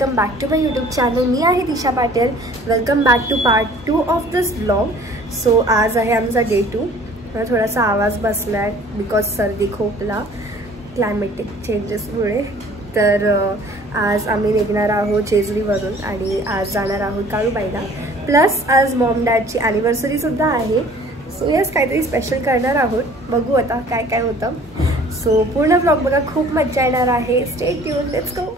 Welcome back to my YouTube channel. मी आहे Disha Patil. Welcome back to part 2 of this vlog. So आज आहे आमचा डे 2. मला थोडासा आवाज बसला आहे बिकॉज सर्दी खोकला क्लायमेटिक चेंजेसमुळे. तर आज आम्ही निघणार आहोत जेजुरीवरून आणि आज जाणार आहोत काळूबाईला. प्लस आज मॉम डॅडची ॲनिव्हर्सरीसुद्धा आहे. सो यस, काहीतरी स्पेशल करणार आहोत. बघू आता काय काय होतं. सो पूर्ण व्लॉग बघा, खूप मजा येणार आहे. Stay tune, let's go.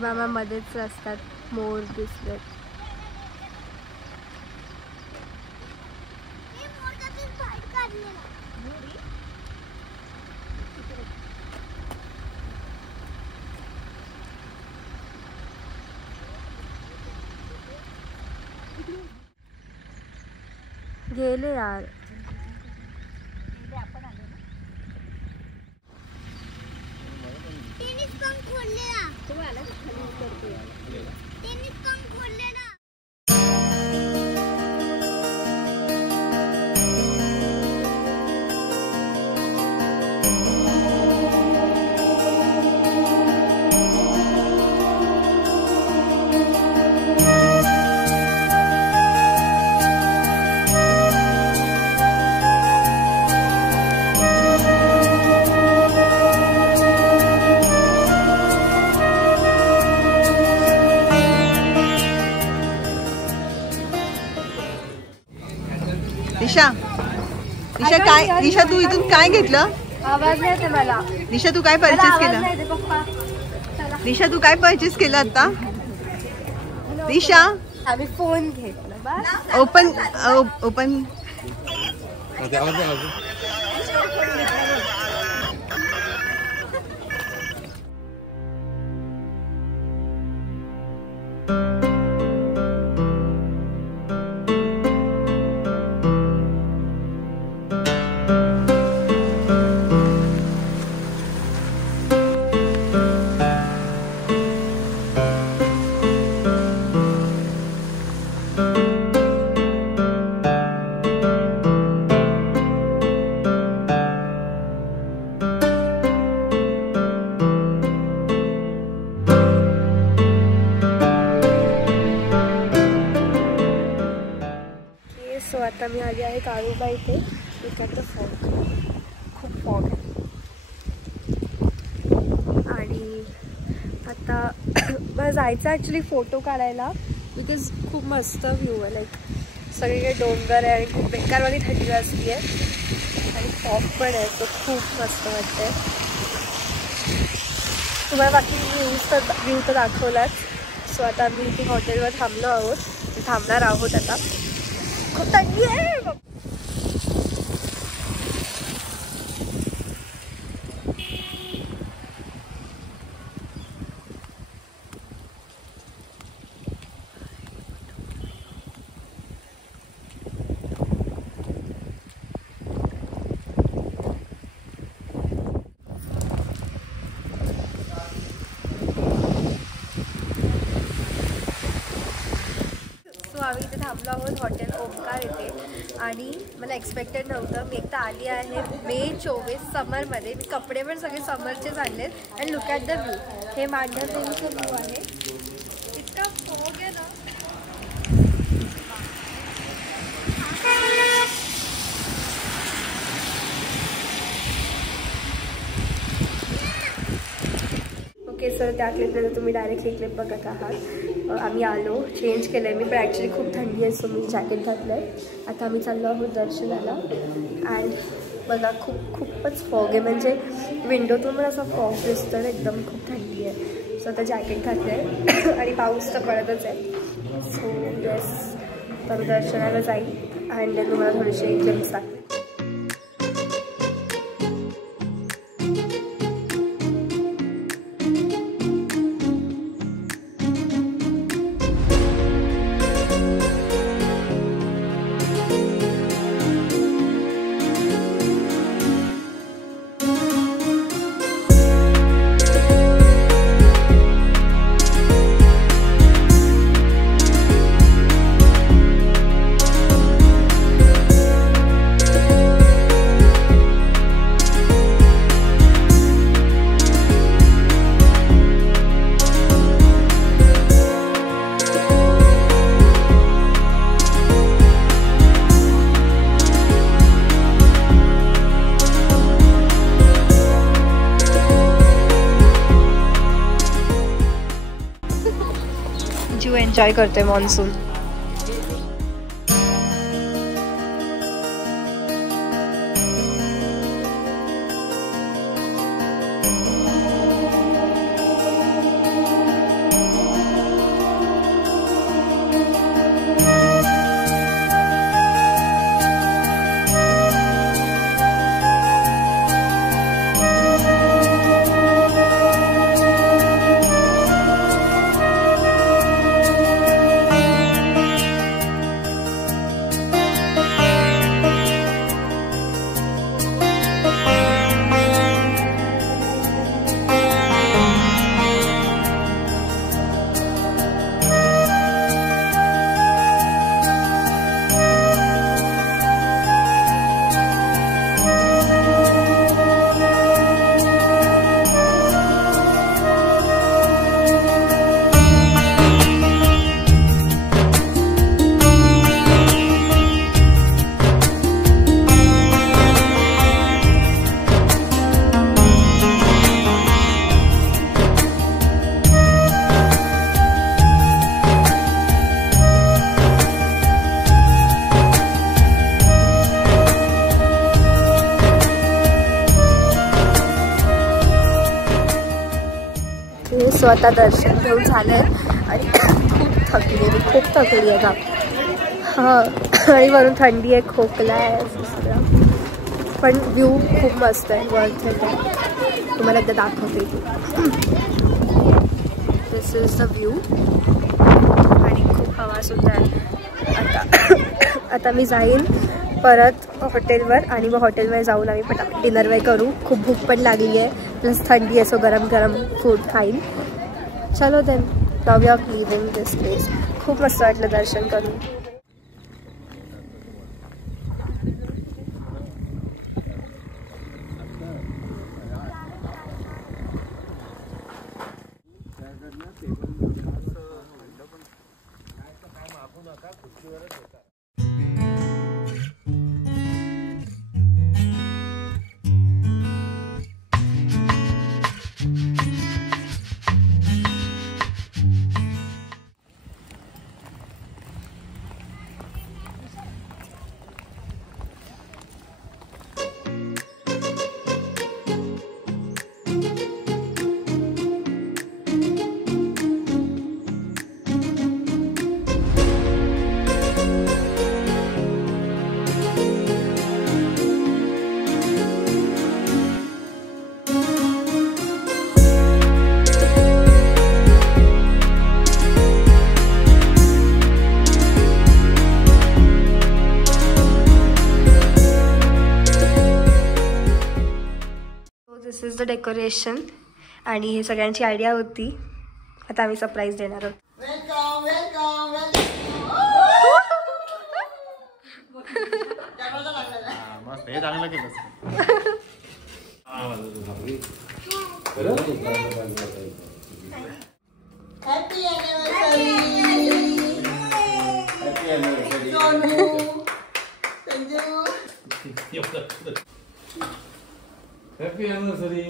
बाबा मध्येच असतात मोर दिसले. गेले यार. दिशा तू इथून काय घेतलं? आवाज नाही येते मला. दिशा तू काय परचेस केलं? दिशा तू काय परचेस केलं आता? दिशा आम्ही फोन घेतला. ओपन सो आता मी आली आहे काळूबाई इथे. इकडचं फॉग, खूप फॉग आहे. आणि आता मला जायचं ॲक्च्युली फोटो काढायला बिकॉज खूप मस्त व्ह्यू आहे. लाईक सगळीकडे डोंगर आहे आणि खूप बेकारवाली थंडी असते आहे आणि फॉग पण आहे. तो खूप मस्त वाटतं. तुम्हाला बाकी व्ह्यू तर दाखवलाच. सो आता आम्ही इथे हॉटेलवर थांबणार आहोत आता. खूप थंडी आहे. थांबलो आहोत हॉटेल ओमकार येथे आणि मला एक्सपेक्टेड नव्हतं. मी एकदा आली आहे मे 24 समरमध्ये. मी कपडे पण सगळे समरचेच आणलेत. And look at the view. हे मांढरदेवीचं व्ह्यू आहे. इतका फॉग आहे ना. ओके सर, त्या क्लिपला तुम्ही डायरेक्टली क्लिप बघत आहात. आम्ही आलो, चेंज केलं आहे मी, पण ॲक्च्युली खूप थंडी आहे सो मी जॅकेट घातलं आहे. आता आम्ही चाललो आहोत दर्शनाला. अँड बघा खूपच फॉग आहे, म्हणजे विंडोतून पण असा फॉग दिसतो, एकदम खूप थंडी आहे. सो आता जॅकेट घातलं आहे आणि पाऊस तर पडतच आहे. सो येस, तर दर्शनाला जाईल अँड तुम्हाला थोडेसे क्लिप्स दाखवेल. एन्जॉय करते मॉन्सून. सो आता दर्शन घेऊन झालं आहे आणि खूप थकली आहे का. हां, आणि वरून थंडी आहे, खोकला आहे दुसरा, पण व्ह्यू खूप मस्त आहे, वर्थ इट आहे. तुम्हाला एकदा दाखवते. दिस इज द व्ह्यू आणि खूप हवासुद्धा आहे. आता मी जाईन परत हॉटेलवर आणि मग हॉटेलवर जाऊन आम्ही पटापट डिनर वे करू. खूप भूक पण लागली आहे, प्लस थंडी आहे, सो गरम गरम फूड खाईन. चलो then, now we are leaving this place. खूप मस्त वाटलं दर्शन करून. दिस इज द डेकोरेशन आणि हे सगळ्यांची आयडिया होती. आता आम्ही सरप्राईज देणार आहोत. Welcome welcome welcome. मस्त हे चांगलं केलं. Happy anniversary. Happy anniversary Sanju. Happy anniversary.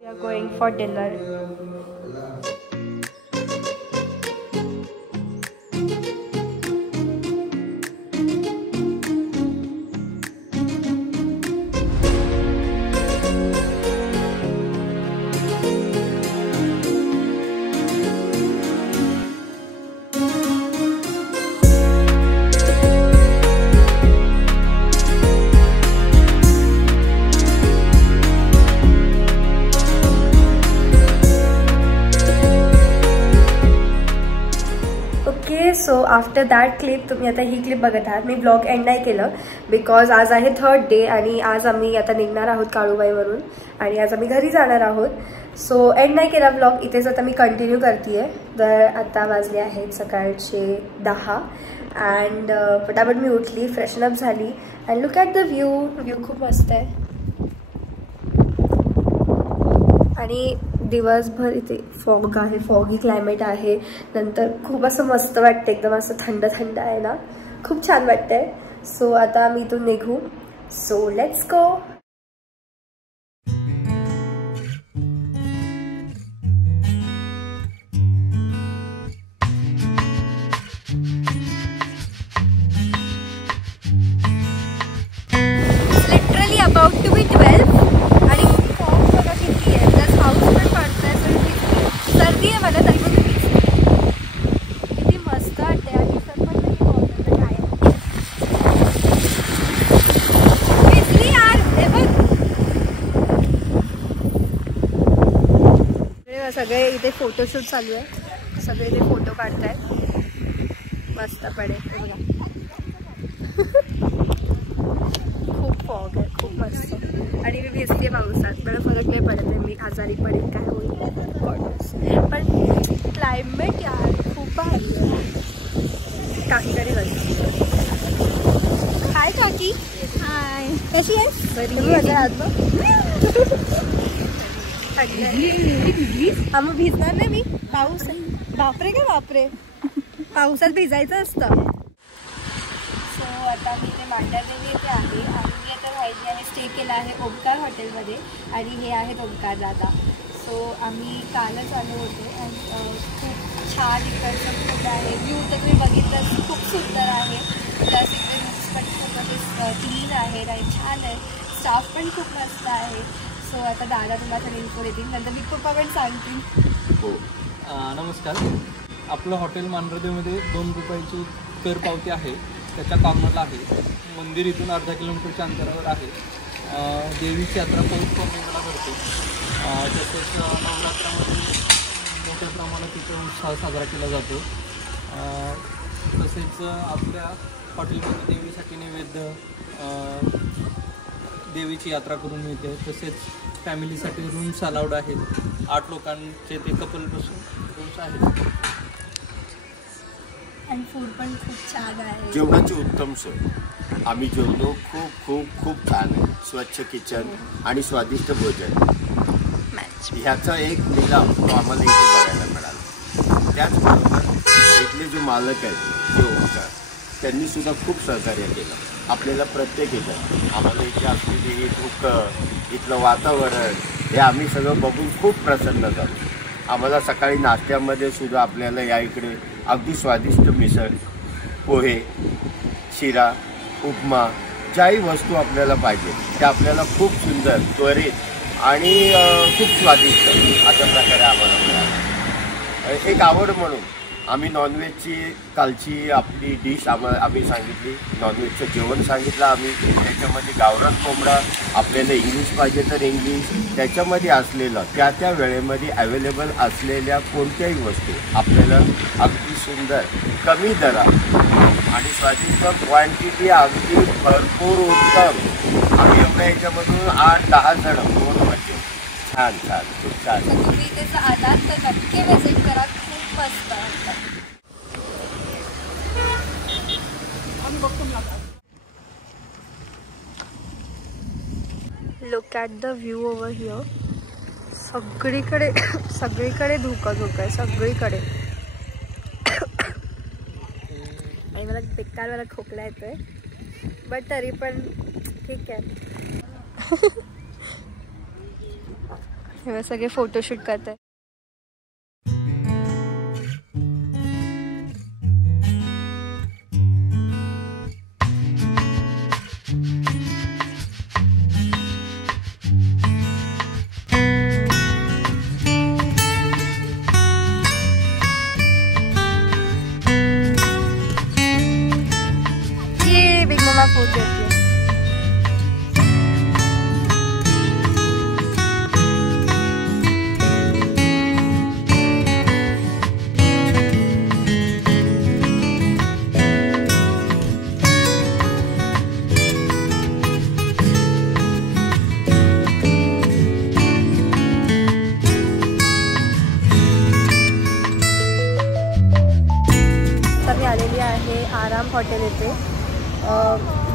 We are going for dinner. So after that clip तुम्ही आता ही क्लिप बघत आहात. मी ब्लॉग एंड नाही केलं बिकॉज आज आहे 3rd डे आणि आज आम्ही आता निघणार आहोत काळूबाईवरून आणि आज आम्ही घरी जाणार आहोत. सो एंड नाही केला ब्लॉग, इथेच आता मी कंटिन्यू करते आहे. तर आता वाजले आहेत सकाळचे 10 अँड फटाफट मी उठली, फ्रेशनअप झाली and look at the view खूप मस्त आहे. आणि दिवसभर इथे फॉग आहे, फॉगी क्लायमेट आहे. नंतर खूप असं मस्त वाटतं, एकदम असं थंड थंड आहे ना, खूप छान वाटतंय. सो आता आम्ही इथून निघू. So let's go. Literally about to be 12 आणि फॉग बघा किती आहे. प्लस पाऊस पण पडतोय, सर्दी आहे मला तरी पण किती मस्त वाटते. आणि सर पण नाही फॉग काय भिजली यार. हे सगळे इथे फोटोशूट चालू आहे, सगळे इथे फोटो काढतायत मस्त पडे. बघा खूप फॉग आहे, खूप मस्त. आणि मी भिजते पावसात, मला फरक नाही पडत आहे मी आजारी पडेल काय होईल पण क्लायमेट यार खूप भारी आहे. काकीकडे बघ. हाय काकी. हाय, कशी आहे? बरी. माझ्या हात बघ. मग भिजणार नाही मी, पाऊस आहे. बापरे का बापरे, पावसात भिजायचं असतं. सो आता मी इथे मांडरदेवी येथे आहे आणि मी आता राहिली आणि स्टे केला आहे ओमकार हॉटेलमध्ये आणि हे आहेत ओमकार दादा. सो आम्ही कालच आलो होतो आणि खूप छान इकडचं फूड आहे. व्ह्यू तर तुम्ही बघितलं खूप सुंदर आहे. प्लस इकडे रूम्स पण खूप क्लीन आहेत आणि छान आहे. स्टाफ पण खूप मस्त आहे. सो आता दादा तुम्हाला इन्फो देतील, नंतर मी पप्पा पण सांगतील. हो, नमस्कार. आपलं हॉटेल मांढरदेवमध्ये 2 रुपयाची कर पावती आहे, त्याच्या कॉर्नरला आहे. मंदिर इथून अर्धा किलोमीटरच्या अंतरावर आहे. देवीची यात्रा पौष पौर्णिमेला भरते. तसेच नवरात्रामध्ये मोठ्या प्रमाणात तिचा उत्साह साजरा केला जातो. तसेच आपल्या हॉटेलमध्ये देवीसाठी नैवेद्य, देवीची यात्रा करून मिळते. तसेच फॅमिलीसाठी रूम्स अलाउड आहेत. 8 लोकांचे ते कपलपासून रूम्स आहेत. आणि फूड पण खूप छान आहे. जेवणाची उत्तम सोय. आम्ही जेवलो, खूप खूप खूप छान आहे. स्वच्छ किचन आणि स्वादिष्ट भोजन. ह्याचा एक लिलाव तो आम्हाला इथे बघायला मिळाला. त्याचबरोबर इथले जे मालक आहेत जे ओमकार, त्यांनी सुद्धा खूप सहकार्य केलं आपल्याला. प्रत्येक येतं आम्हाला इथे असलेली ही धुकं, इथलं वातावरण हे आम्ही सगळं बघून खूप प्रसन्न झालो. आम्हाला सकाळी नाश्त्यामध्ये सुद्धा आपल्याला या इकडे अगदी स्वादिष्ट मिसळ, पोहे, शिरा, उपमा, ज्याही वस्तू आपल्याला पाहिजे त्या आपल्याला खूप सुंदर, त्वरित आणि खूप स्वादिष्ट अशा प्रकारे आम्हाला मिळालं. एक आवड म्हणून आम्ही नॉनव्हेजची कालची आपली डिश आम्ही सांगितली, नॉनव्हेजचं जेवण सांगितलं आम्ही. त्याच्यामध्ये गावरान कोंबडा, आपल्याला इंग्लिश पाहिजे तर इंग्लिश, त्याच्यामध्ये असलेलं त्या त्या वेळेमध्ये अवेलेबल असलेल्या कोणत्याही वस्तू आपल्याला अगदी सुंदर, कमी दरात आणि स्वादिष्ट, क्वांटिटी अगदी भरपूर उत्तम. आम्ही एवढ्या याच्यामधून 8-10 जण छान छान खूप छान. तुम्ही त्याचा आधार तर नक्की व्हिजिट करा, खूप मस्त look at the view over here. सगळीकडे सगळीकडे धुकं धुकं आहे सगळीकडे. आणि मला बेकार मला खोकला येतोय, बट तरी पण ठीक आहे. हे सगळे फोटोशूट करत आहे. फूड देती है. आलेली आहे आराम हॉटेल येथे.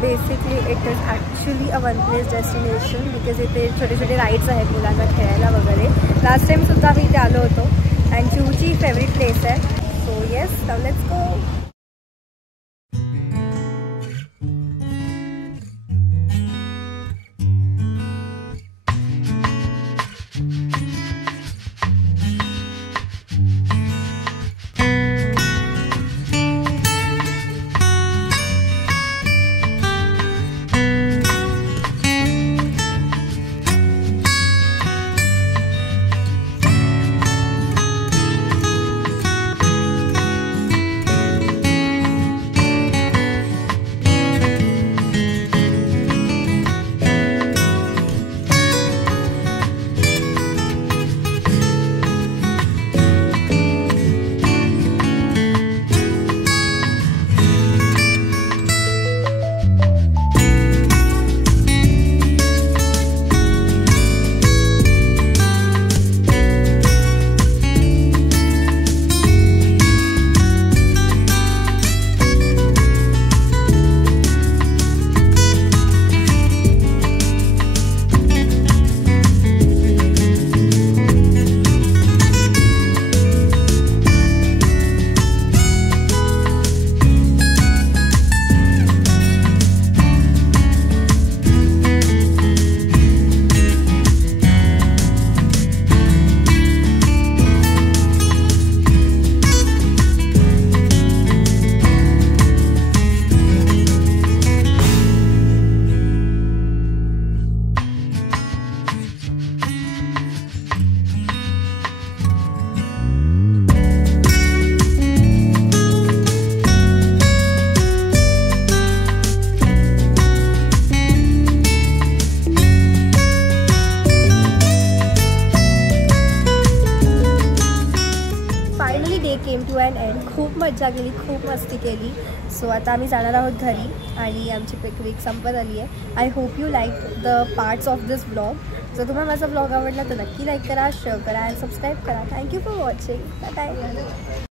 Basically it is actually a one place destination because इथे छोटे छोटे राईड्स आहेत मुलांना खेळायला वगैरे. लास्ट टाईमसुद्धा आम्ही इथे आलो होतो अँड चिवची फेवरेट प्लेस आहे. So yes, now let's go. Came to an end. खूप मजा केली, खूप मस्ती केली. सो आता आम्ही जाणार आहोत घरी आणि आमची पिकनिक संपत आली आहे. I hope you like the parts of this blog. जर तुम्हाला माझा ब्लॉग आवडला तर नक्की लाईक करा, शेअर करा आणि सबस्क्राईब करा. Thank you for watching. Bye bye.